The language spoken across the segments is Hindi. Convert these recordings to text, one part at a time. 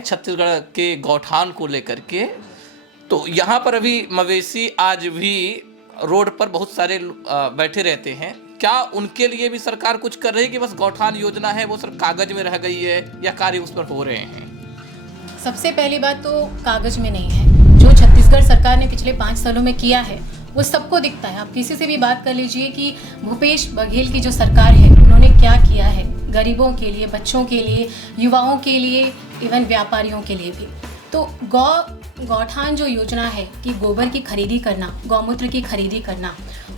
हैं छत्तीसगढ़ के गौठान को लेकर के। तो यहाँ पर अभी मवेशी आज भी रोड पर बहुत सारे बैठे रहते हैं। क्या उनके लिए भी सरकार कुछ कर रही है कि बस गौठान योजना है वो सिर्फ कागज में रह गई है या कार्य उस पर हो रहे हैं? सबसे पहली बात तो कागज में नहीं है। जो छत्तीसगढ़ सरकार ने पिछले 5 सालों में किया है वो सबको दिखता है। आप किसी से भी बात कर लीजिए कि भूपेश बघेल की जो सरकार है उन्होंने क्या किया है गरीबों के लिए, बच्चों के लिए, युवाओं के लिए, इवन व्यापारियों के लिए भी। तो गौठान जो योजना है कि गोबर की खरीदी करना, गौमूत्र की खरीदी करना,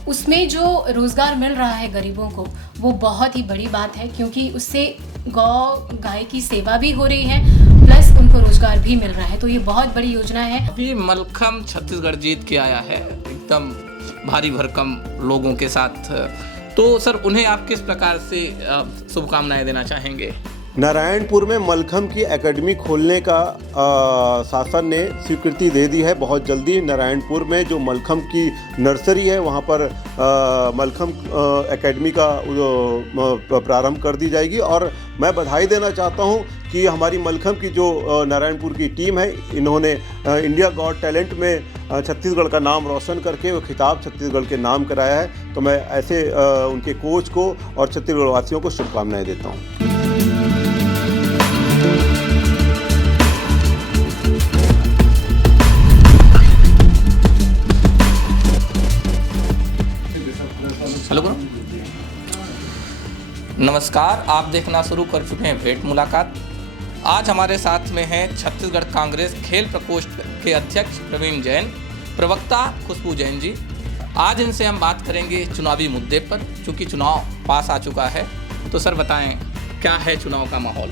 उसमें जो रोज़गार मिल रहा है गरीबों को वो बहुत ही बड़ी बात है, क्योंकि उससे गाय की सेवा भी हो रही है प्लस उनको रोजगार भी मिल रहा है। तो ये बहुत बड़ी योजना है। अभी मलखम छत्तीसगढ़ जीत के आया है एकदम भारी भरकम लोगों के साथ। तो सर उन्हें आप किस प्रकार से शुभकामनाएं देना चाहेंगे? नारायणपुर में मलखम की एकेडमी खोलने का शासन ने स्वीकृति दे दी है। बहुत जल्दी नारायणपुर में जो मलखम की नर्सरी है वहाँ पर मलखम एकेडमी का प्रारंभ कर दी जाएगी। और मैं बधाई देना चाहता हूँ कि हमारी मलखम की जो नारायणपुर की टीम है, इन्होंने इंडिया गॉट टैलेंट में छत्तीसगढ़ का नाम रोशन करके वो खिताब छत्तीसगढ़ के नाम कराया है। तो मैं ऐसे उनके कोच को और छत्तीसगढ़ वासियों को शुभकामनाएं देता हूँ। हेलो गुरु, नमस्कार। आप देखना शुरू कर चुके हैं भेंट मुलाकात। आज हमारे साथ में हैं छत्तीसगढ़ कांग्रेस खेल प्रकोष्ठ के अध्यक्ष प्रवीण जैन, प्रवक्ता खुशबू जैन जी। आज इनसे हम बात करेंगे चुनावी मुद्दे पर, चूँकि चुनाव पास आ चुका है। तो सर बताएं, क्या है चुनाव का माहौल?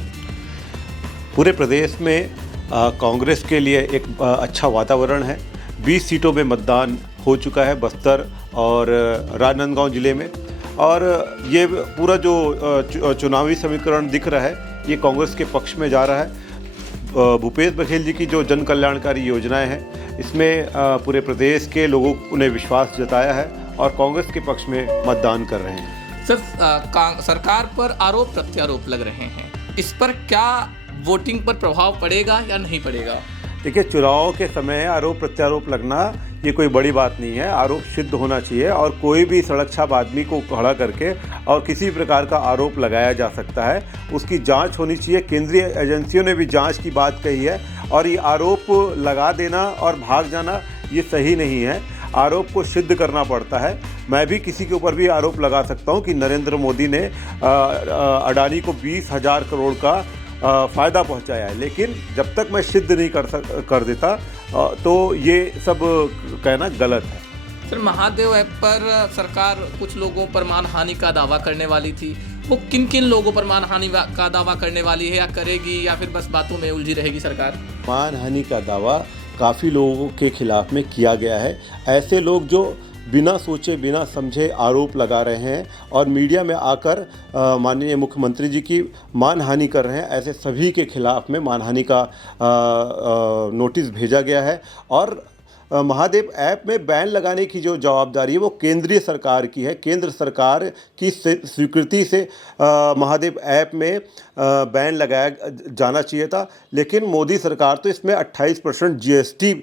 पूरे प्रदेश में कांग्रेस के लिए एक अच्छा वातावरण है। 20 सीटों में मतदान हो चुका है बस्तर और राजनांदगांव जिले में। और ये पूरा जो चुनावी समीकरण दिख रहा है ये कांग्रेस के पक्ष में जा रहा है। भूपेश बघेल जी की जो जन कल्याणकारी योजनाएं हैं इसमें पूरे प्रदेश के लोगों ने विश्वास जताया है और कांग्रेस के पक्ष में मतदान कर रहे हैं। सर सरकार पर आरोप प्रत्यारोप लग रहे हैं, इस पर क्या वोटिंग पर प्रभाव पड़ेगा या नहीं पड़ेगा? देखिए, चुनाव के समय आरोप प्रत्यारोप लगना ये कोई बड़ी बात नहीं है। आरोप सिद्ध होना चाहिए और कोई भी सड़क छाप आदमी को खड़ा करके और किसी प्रकार का आरोप लगाया जा सकता है, उसकी जांच होनी चाहिए। केंद्रीय एजेंसियों ने भी जांच की बात कही है और ये आरोप लगा देना और भाग जाना ये सही नहीं है। आरोप को सिद्ध करना पड़ता है। मैं भी किसी के ऊपर भी आरोप लगा सकता हूँ कि नरेंद्र मोदी ने अडानी को 20,000 करोड़ का फ़ायदा पहुंचाया है, लेकिन जब तक मैं सिद्ध नहीं कर देता तो ये सब कहना गलत है। सर महादेव ऐप पर सरकार कुछ लोगों पर मानहानि का दावा करने वाली थी। वो किन किन लोगों पर मानहानि का दावा करने वाली है या करेगी, या फिर बस बातों में उलझी रहेगी सरकार? मानहानि का दावा काफ़ी लोगों के खिलाफ में किया गया है। ऐसे लोग जो बिना सोचे बिना समझे आरोप लगा रहे हैं और मीडिया में आकर माननीय मुख्यमंत्री जी की मानहानि कर रहे हैं, ऐसे सभी के खिलाफ में मानहानि का नोटिस भेजा गया है। और महादेव ऐप में बैन लगाने की जो जवाबदारी है वो केंद्रीय सरकार की है। केंद्र सरकार की स्वीकृति से महादेव ऐप में बैन लगाया जाना चाहिए था, लेकिन मोदी सरकार तो इसमें 28% GST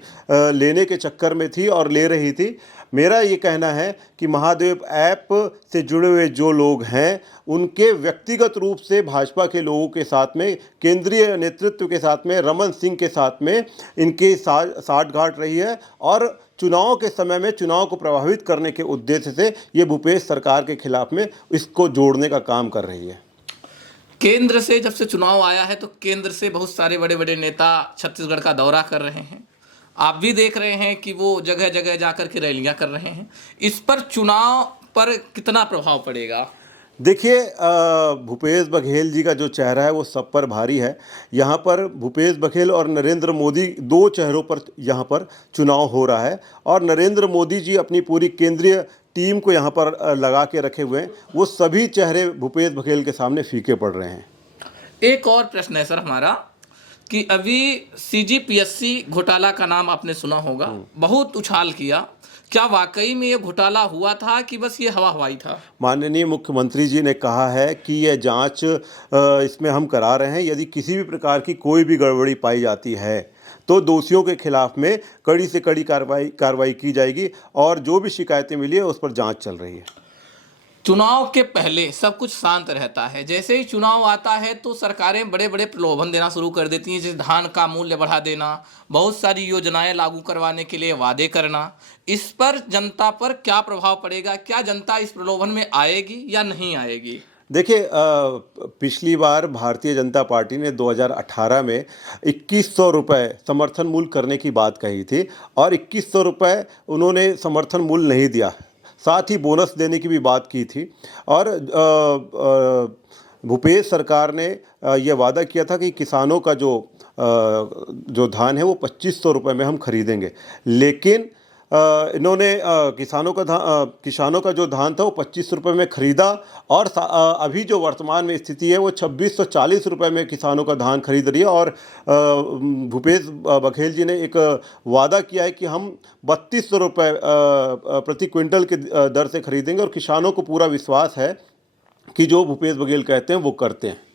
लेने के चक्कर में थी और ले रही थी। मेरा ये कहना है कि महादेव ऐप से जुड़े हुए जो लोग हैं उनके व्यक्तिगत रूप से भाजपा के लोगों के साथ में, केंद्रीय नेतृत्व के साथ में, रमन सिंह के साथ में इनकी साठगांठ रही है और चुनाव के समय में चुनाव को प्रभावित करने के उद्देश्य से ये भूपेश सरकार के खिलाफ में इसको जोड़ने का काम कर रही है। केंद्र से जब से चुनाव आया है तो केंद्र से बहुत सारे बड़े बड़े नेता छत्तीसगढ़ का दौरा कर रहे हैं। आप भी देख रहे हैं कि वो जगह जगह जाकर के रैलियां कर रहे हैं। इस पर चुनाव पर कितना प्रभाव पड़ेगा? देखिए, भूपेश बघेल जी का जो चेहरा है वो सब पर भारी है। यहाँ पर भूपेश बघेल और नरेंद्र मोदी, दो चेहरों पर यहाँ पर चुनाव हो रहा है और नरेंद्र मोदी जी अपनी पूरी केंद्रीय टीम को यहाँ पर लगा के रखे हुए हैं। वो सभी चेहरे भूपेश बघेल के सामने फीके पड़ रहे हैं। एक और प्रश्न है सर हमारा कि अभी CGPSC घोटाला का नाम आपने सुना होगा, बहुत उछाल किया। क्या वाकई में ये घोटाला हुआ था कि बस ये हवा हवाई था? माननीय मुख्यमंत्री जी ने कहा है कि यह जांच इसमें हम करा रहे हैं। यदि किसी भी प्रकार की कोई भी गड़बड़ी पाई जाती है तो दोषियों के खिलाफ में कड़ी से कड़ी कार्रवाई की जाएगी और जो भी शिकायतें मिली है उस पर जांच चल रही है। चुनाव के पहले सब कुछ शांत रहता है, जैसे ही चुनाव आता है तो सरकारें बड़े बड़े प्रलोभन देना शुरू कर देती हैं, जैसे धान का मूल्य बढ़ा देना, बहुत सारी योजनाएं लागू करवाने के लिए वादे करना। इस पर जनता पर क्या प्रभाव पड़ेगा? क्या जनता इस प्रलोभन में आएगी या नहीं आएगी? देखिए, पिछली बार भारतीय जनता पार्टी ने 2018 में 2100 रुपये समर्थन मूल्य करने की बात कही थी और 2100 रुपये उन्होंने समर्थन मूल्य नहीं दिया, साथ ही बोनस देने की भी बात की थी। और भूपेश सरकार ने यह वादा किया था कि किसानों का जो धान है वो 2500 रुपये में हम खरीदेंगे, लेकिन इन्होंने किसानों का जो धान था वो 25 रुपये में खरीदा और अभी जो वर्तमान में स्थिति है वो 2640 रुपये में किसानों का धान खरीद रही है। और भूपेश बघेल जी ने एक वादा किया है कि हम 3200 रुपये प्रति क्विंटल के दर से खरीदेंगे और किसानों को पूरा विश्वास है कि जो भूपेश बघेल कहते हैं वो करते हैं।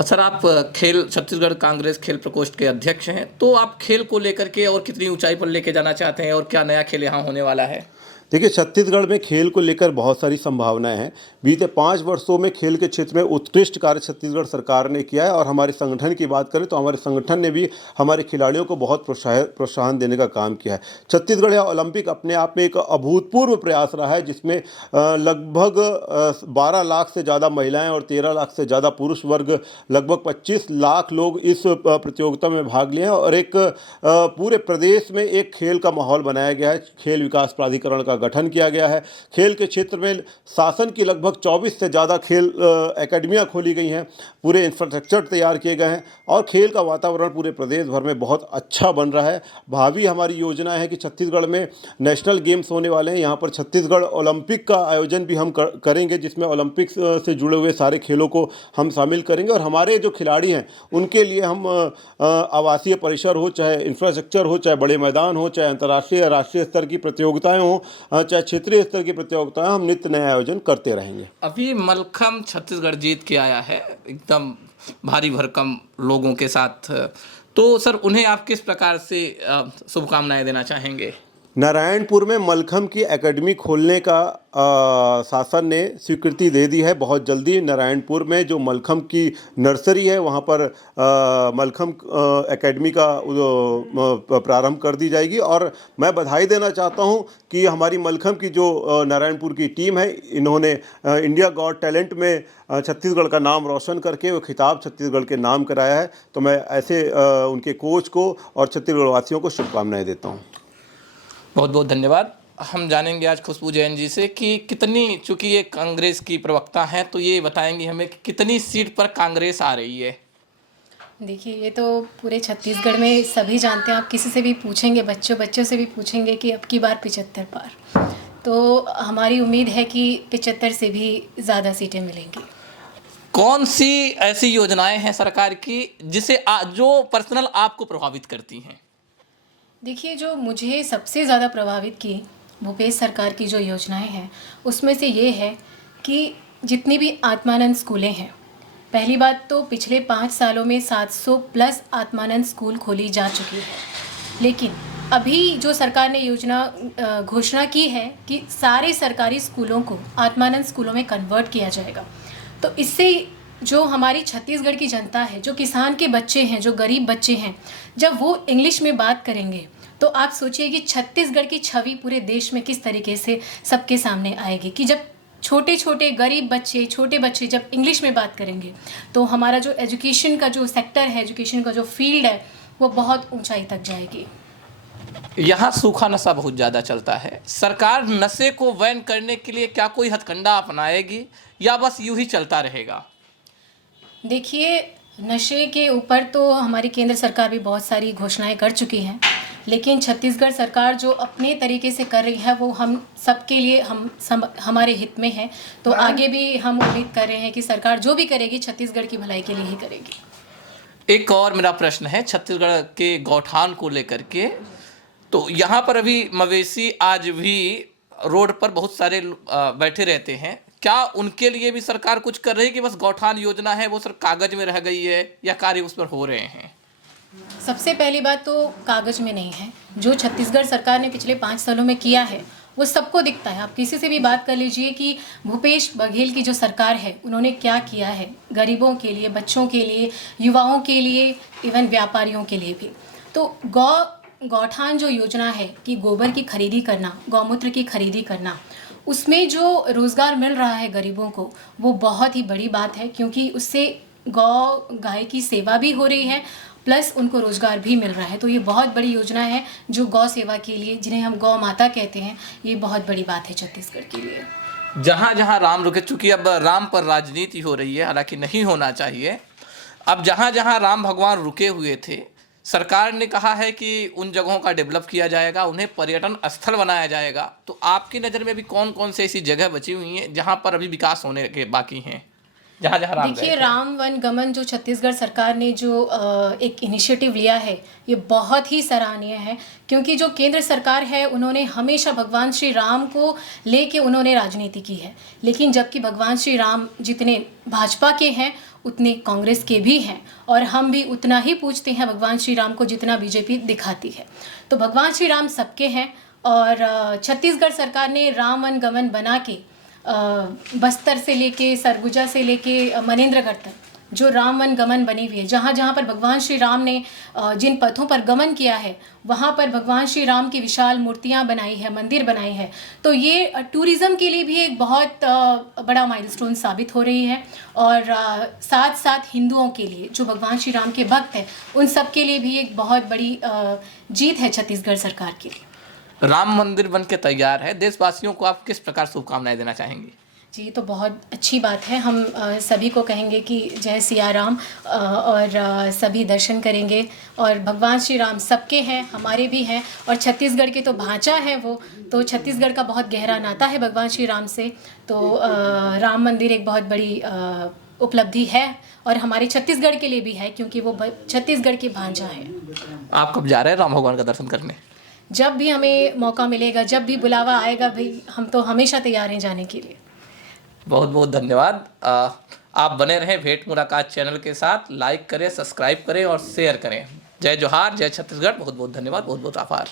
सर, आप छत्तीसगढ़ कांग्रेस खेल प्रकोष्ठ के अध्यक्ष हैं, तो आप खेल को लेकर के और कितनी ऊंचाई पर लेके जाना चाहते हैं और क्या नया खेल यहाँ होने वाला है? देखिए, छत्तीसगढ़ में खेल को लेकर बहुत सारी संभावनाएं हैं। बीते 5 वर्षों में खेल के क्षेत्र में उत्कृष्ट कार्य छत्तीसगढ़ सरकार ने किया है और हमारे संगठन की बात करें तो हमारे संगठन ने भी हमारे खिलाड़ियों को बहुत प्रोत्साहन देने का काम किया है। छत्तीसगढ़ या ओलंपिक अपने आप में एक अभूतपूर्व प्रयास रहा है, जिसमें लगभग 12 लाख से ज़्यादा महिलाएँ और 13 लाख से ज़्यादा पुरुष वर्ग, लगभग 25 लाख लोग इस प्रतियोगिता में भाग लिए हैं और एक पूरे प्रदेश में एक खेल का माहौल बनाया गया है। खेल विकास प्राधिकरण का गठन किया गया है। खेल के क्षेत्र में शासन की लगभग 24 से ज़्यादा खेल एकेडमियाँ खोली गई हैं, पूरे इंफ्रास्ट्रक्चर तैयार किए गए हैं और खेल का वातावरण पूरे प्रदेश भर में बहुत अच्छा बन रहा है। भावी हमारी योजना है कि छत्तीसगढ़ में नेशनल गेम्स होने वाले हैं। यहाँ पर छत्तीसगढ़ ओलंपिक का आयोजन भी हम करेंगे, जिसमें ओलंपिक्स से जुड़े हुए सारे खेलों को हम शामिल करेंगे और हमारे जो खिलाड़ी हैं उनके लिए हम आवासीय परिसर हो, चाहे इंफ्रास्ट्रक्चर हो, चाहे बड़े मैदान हो, चाहे अंतर्राष्ट्रीय या राष्ट्रीय स्तर की प्रतियोगिताएँ हों, चाहे क्षेत्रीय स्तर की प्रतियोगिताएं, हम नित्य नए आयोजन करते रहेंगे। अभी मलखम छत्तीसगढ़ जीत के आया है एकदम भारी भरकम लोगों के साथ, तो सर उन्हें आप किस प्रकार से शुभकामनाएं देना चाहेंगे? नारायणपुर में मलखम की एकेडमी खोलने का शासन ने स्वीकृति दे दी है। बहुत जल्दी नारायणपुर में जो मलखम की नर्सरी है वहाँ पर मलखम एकेडमी का प्रारंभ कर दी जाएगी और मैं बधाई देना चाहता हूँ कि हमारी मलखम की जो नारायणपुर की टीम है, इन्होंने इंडिया गॉट टैलेंट में छत्तीसगढ़ का नाम रोशन करके वो खिताब छत्तीसगढ़ के नाम कराया है। तो मैं ऐसे उनके कोच को और छत्तीसगढ़ वासियों को शुभकामनाएँ देता हूँ। बहुत बहुत धन्यवाद। हम जानेंगे आज खुशबू जैन जी से कि कितनी, चूंकि ये कांग्रेस की प्रवक्ता हैं, तो ये बताएंगी हमें कि कितनी सीट पर कांग्रेस आ रही है। देखिए, ये तो पूरे छत्तीसगढ़ में सभी जानते हैं। आप किसी से भी पूछेंगे, बच्चों से भी पूछेंगे कि अब की बार 75 पार, तो हमारी उम्मीद है कि 75 से भी ज़्यादा सीटें मिलेंगी। कौन सी ऐसी योजनाएं हैं सरकार की जिसे जो पर्सनल आपको प्रभावित करती हैं? देखिए, जो मुझे सबसे ज़्यादा प्रभावित की भूपेश सरकार की जो योजनाएं हैं, उसमें से ये है कि जितनी भी आत्मानंद स्कूलें हैं, पहली बात तो पिछले 5 सालों में 700 प्लस आत्मानंद स्कूल खोली जा चुकी है, लेकिन अभी जो सरकार ने योजना घोषणा की है कि सारे सरकारी स्कूलों को आत्मानंद स्कूलों में कन्वर्ट किया जाएगा। तो इससे जो हमारी छत्तीसगढ़ की जनता है, जो किसान के बच्चे हैं, जो गरीब बच्चे हैं, जब वो इंग्लिश में बात करेंगे तो आप सोचिए कि छत्तीसगढ़ की छवि पूरे देश में किस तरीके से सबके सामने आएगी कि जब छोटे छोटे गरीब बच्चे, छोटे बच्चे जब इंग्लिश में बात करेंगे तो हमारा जो एजुकेशन का जो सेक्टर है, एजुकेशन का जो फील्ड है, वो बहुत ऊंचाई तक जाएगी। यहाँ सूखा नशा बहुत ज़्यादा चलता है। सरकार नशे को बैन करने के लिए क्या कोई हथकंडा अपनाएगी या बस यूं ही चलता रहेगा? देखिए, नशे के ऊपर तो हमारी केंद्र सरकार भी बहुत सारी घोषणाएं कर चुकी हैं, लेकिन छत्तीसगढ़ सरकार जो अपने तरीके से कर रही है वो हम सबके लिए हमारे हित में है। तो आगे भी हम उम्मीद कर रहे हैं कि सरकार जो भी करेगी छत्तीसगढ़ की भलाई के लिए ही करेगी। एक और मेरा प्रश्न है छत्तीसगढ़ के गौठान को लेकर के। तो यहाँ पर अभी मवेशी आज भी रोड पर बहुत सारे बैठे रहते हैं, क्या उनके लिए भी सरकार कुछ कर रही है कि बस गौठान योजना है वो सिर्फ कागज में रह गई है, या कार्य उस पर हो रहे हैं? सबसे पहली बात तो कागज में नहीं है। जो छत्तीसगढ़ सरकार ने पिछले 5 सालों में किया है वो सबको दिखता है। आप किसी से भी बात कर लीजिए कि भूपेश बघेल की जो सरकार है उन्होंने क्या किया है गरीबों के लिए, बच्चों के लिए, युवाओं के लिए, इवन व्यापारियों के लिए भी। तो गौठान जो योजना है कि गोबर की खरीदी करना, गौमूत्र की खरीदी करना, उसमें जो रोज़गार मिल रहा है गरीबों को वो बहुत ही बड़ी बात है, क्योंकि उससे गाय की सेवा भी हो रही है प्लस उनको रोज़गार भी मिल रहा है। तो ये बहुत बड़ी योजना है जो गौ सेवा के लिए, जिन्हें हम गौ माता कहते हैं, ये बहुत बड़ी बात है छत्तीसगढ़ के लिए। जहाँ जहाँ राम रुके, चूंकि अब राम पर राजनीति हो रही है, हालांकि नहीं होना चाहिए। अब जहाँ जहाँ राम भगवान रुके हुए थे, सरकार ने कहा है कि उन जगहों का डेवलप किया जाएगा, उन्हें पर्यटन स्थल बनाया जाएगा। तो आपकी नज़र में अभी कौन कौन से ऐसी जगह बची हुई हैं जहाँ पर अभी विकास होने के बाकी हैं, जहाँ जहाँ राम देखिए, राम वन गमन जो छत्तीसगढ़ सरकार ने जो एक इनिशिएटिव लिया है ये बहुत ही सराहनीय है, क्योंकि जो केंद्र सरकार है उन्होंने हमेशा भगवान श्री राम को लेके उन्होंने राजनीति की है, लेकिन जबकि भगवान श्री राम जितने भाजपा के हैं उतने कांग्रेस के भी हैं, और हम भी उतना ही पूजते हैं भगवान श्री राम को जितना बीजेपी दिखाती है। तो भगवान श्री राम सबके हैं, और छत्तीसगढ़ सरकार ने राम वन गमन बना के बस्तर से लेके, सरगुजा से लेके मनेंद्रगढ़ तक जो राम वन गमन बनी हुई है, जहाँ जहाँ पर भगवान श्री राम ने जिन पथों पर गमन किया है वहाँ पर भगवान श्री राम की विशाल मूर्तियाँ बनाई है, मंदिर बनाई है। तो ये टूरिज़्म के लिए भी एक बहुत बड़ा माइलस्टोन साबित हो रही है, और साथ साथ हिंदुओं के लिए जो भगवान श्री राम के भक्त हैं उन सब के लिए भी एक बहुत बड़ी जीत है छत्तीसगढ़ सरकार के लिए। राम मंदिर बन के तैयार है, देशवासियों को आप किस प्रकार शुभकामनाएं देना चाहेंगी? जी, तो बहुत अच्छी बात है। हम सभी को कहेंगे कि जय सिया राम, और सभी दर्शन करेंगे, और भगवान श्री राम सबके हैं, हमारे भी हैं, और छत्तीसगढ़ के तो भांचा है वो, तो छत्तीसगढ़ का बहुत गहरा नाता है भगवान श्री राम से। तो राम मंदिर एक बहुत बड़ी उपलब्धि है, और हमारे छत्तीसगढ़ के लिए भी है, क्योंकि वो छत्तीसगढ़ की भांजा है। आप कब जा रहे हैं राम भगवान का दर्शन करने? जब भी हमें मौका मिलेगा, जब भी बुलावा आएगा भाई, हम तो हमेशा तैयार हैं जाने के लिए। बहुत बहुत धन्यवाद। आप बने रहें भेंट मुलाकात चैनल के साथ, लाइक करें, सब्सक्राइब करें और शेयर करें। जय जोहार, जय छत्तीसगढ़। बहुत बहुत धन्यवाद, बहुत बहुत आभार।